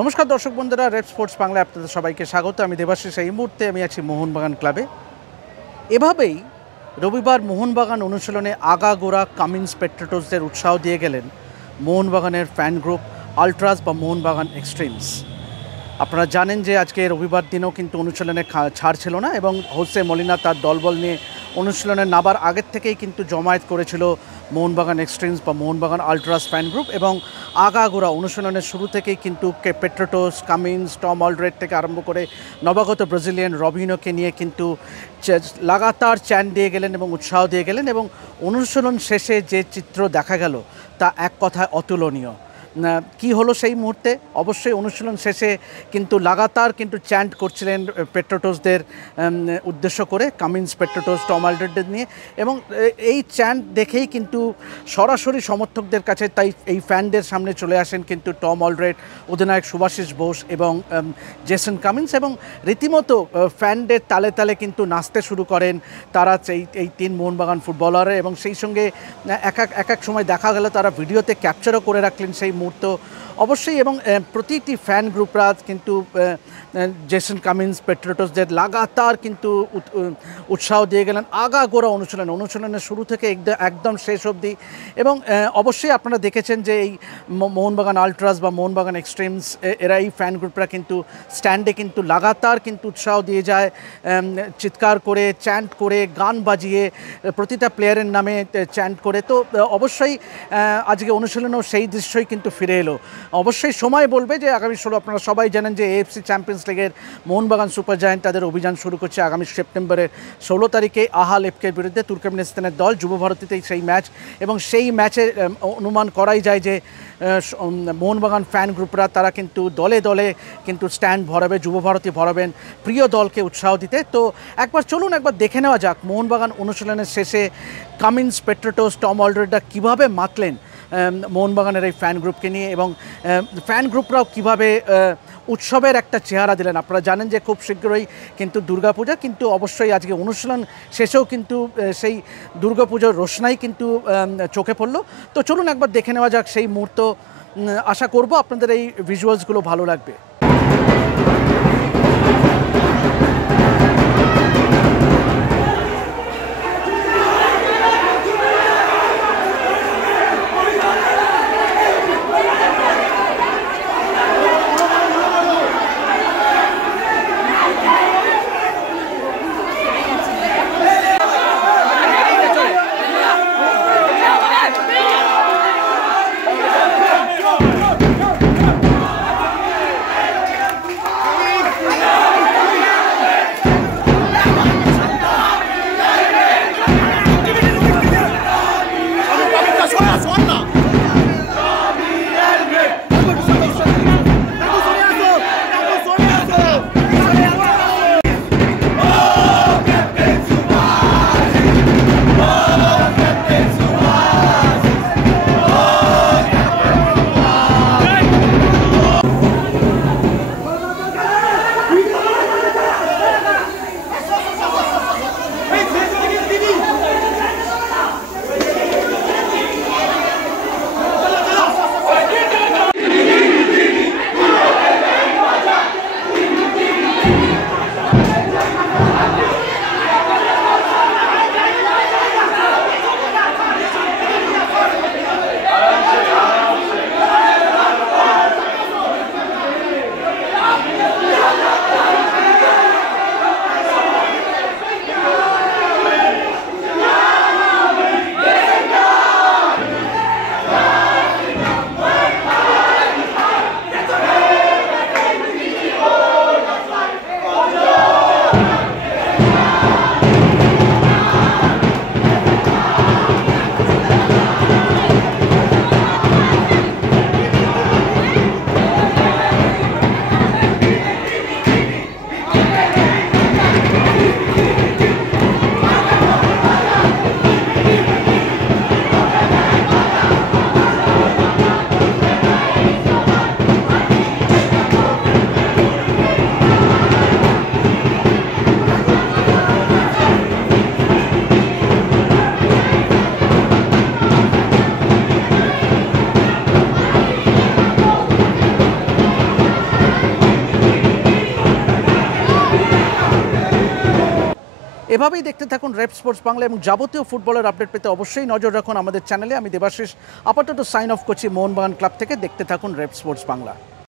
নমস্কার দর্শক বন্ধুরা, রেড স্পোর্টস বাংলায় আপনাদের সবাইকে স্বাগত। আমি দেবাশিস। এই মুহূর্তে আমি আছি মোহনবাগান ক্লাবে। এভাবেই রবিবার মোহনবাগান অনুশীলনে আগাগোড়া কামিন্স পেট্রোটোসদের উৎসাহ দিয়ে গেলেন মোহনবাগানের ফ্যান গ্রুপ আলট্রাস বা মোহনবাগান এক্সট্রিমস। আপনারা জানেন যে আজকে রবিবার দিনও কিন্তু অনুশীলনে ছাড় ছিল না এবং হোসে মলিনা তার দলবল নিয়ে অনুশীলনে নাবার আগের থেকেই কিন্তু জমায়েত করেছিল মোহনবাগান এক্সট্রিমস বা মোহনবাগান আলট্রাস ফ্যান গ্রুপ এবং আগাগোড়া অনুশীলনের শুরু থেকেই কিন্তু পেট্রোটোস, কামিন্স, টম অলড্রেড থেকে আরম্ভ করে নবাগত ব্রাজিলিয়ান রবিনোকে নিয়ে কিন্তু লাগাতার চ্যান্ট দিয়ে গেলেন এবং উৎসাহ দিয়ে গেলেন এবং অনুশীলন শেষে যে চিত্র দেখা গেল তা এক কথায় অতুলনীয়। কি হলো সেই মুহূর্তে? অবশ্যই অনুশীলন শেষে কিন্তু লাগাতার কিন্তু চ্যান্ট করছিলেন পেট্রোটোসদের উদ্দেশ্য করে, কামিন্স, পেট্রোটোস, টম অলড্রেডদের নিয়ে, এবং এই চ্যান্ট দেখেই কিন্তু সরাসরি সমর্থকদের কাছে তাই এই ফ্যানদের সামনে চলে আসেন কিন্তু টম অলড্রেড, অধিনায়ক সুভাশিস বোস এবং জেসন কামিন্স, এবং রীতিমতো ফ্যানদের তালে তালে কিন্তু নাচতে শুরু করেন তারা এই তিন মোহনবাগান ফুটবলার। এবং সেই সঙ্গে এক এক সময় দেখা গেল তারা ভিডিওতে ক্যাপচারও করে রাখলেন সেই মুহূর্ত অবশ্যই। এবং প্রতিটি ফ্যান গ্রুপরা কিন্তু জেসন কামিন্স, পেট্রোটোসদের লাগাতার কিন্তু উৎসাহ দিয়ে গেলেন আগাগোড়া অনুশীলনের শুরু থেকে একদম শেষ অবধি। এবং অবশ্যই আপনারা দেখেছেন যে এই মোহনবাগান আলট্রাস বা মোহনবাগান এক্সট্রিমস এরা এই ফ্যান গ্রুপরা কিন্তু স্ট্যান্ডে কিন্তু লাগাতার কিন্তু উৎসাহ দিয়ে যায়, চিৎকার করে, চ্যান্ট করে, গান বাজিয়ে, প্রতিটা প্লেয়ারের নামে চ্যান্ট করে। তো অবশ্যই আজকে অনুশীলনেও সেই দৃশ্যই কিন্তু ফিরে এলো। অবশ্যই সময় বলবে যে আগামী 16, আপনারা সবাই জানেন যে AFC চ্যাম্পিয়ন্স লিগের মোহনবাগান সুপার জায়ান্ট তাদের অভিযান শুরু করছে আগামী সেপ্টেম্বরের 16 তারিখে আহাল এফকের বিরুদ্ধে। তুর্কমেনিস্তানের দল যুবভারতীতেই সেই ম্যাচ, এবং সেই ম্যাচে অনুমান করাই যায় যে মোহনবাগান ফ্যান গ্রুপরা তারা কিন্তু দলে দলে কিন্তু স্ট্যান্ড ভরাবে, যুবভারতী ভরাবেন প্রিয় দলকে উৎসাহ দিতে। তো চলুন একবার দেখে নেওয়া যাক মোহনবাগান অনুশীলনের শেষে কামিন্স, পেট্রোটোস, টম অলড্রেডরা কীভাবে মাতলেন মোহনবাগানের এই ফ্যান গ্রুপকে নিয়ে, এবং ফ্যান গ্রুপরাও কীভাবে উৎসবের একটা চেহারা দিলেন। আপনারা জানেন যে খুব শীঘ্রই কিন্তু দুর্গাপূজা, কিন্তু অবশ্যই আজকে অনুশীলন শেষেও কিন্তু সেই দুর্গাপুজোর রোশনাই কিন্তু চোখে পড়লো। তো চলুন একবার দেখে নেওয়া যাক সেই মুহূর্ত। আশা করব আপনাদের এই ভিজুয়ালসগুলো ভালো লাগবে। এভাবেই দেখতে থাকুন রেপ স্পোর্টস বাংলা এবং যাবতীয় ফুটবলের আপডেট পেতে অবশ্যই নজর রাখুন আমাদের চ্যানেলে। আমি দেবাশিস আপাতত সাইন অফ করছি মোহনবাগান ক্লাব থেকে। দেখতে থাকুন রেপ স্পোর্টস বাংলা।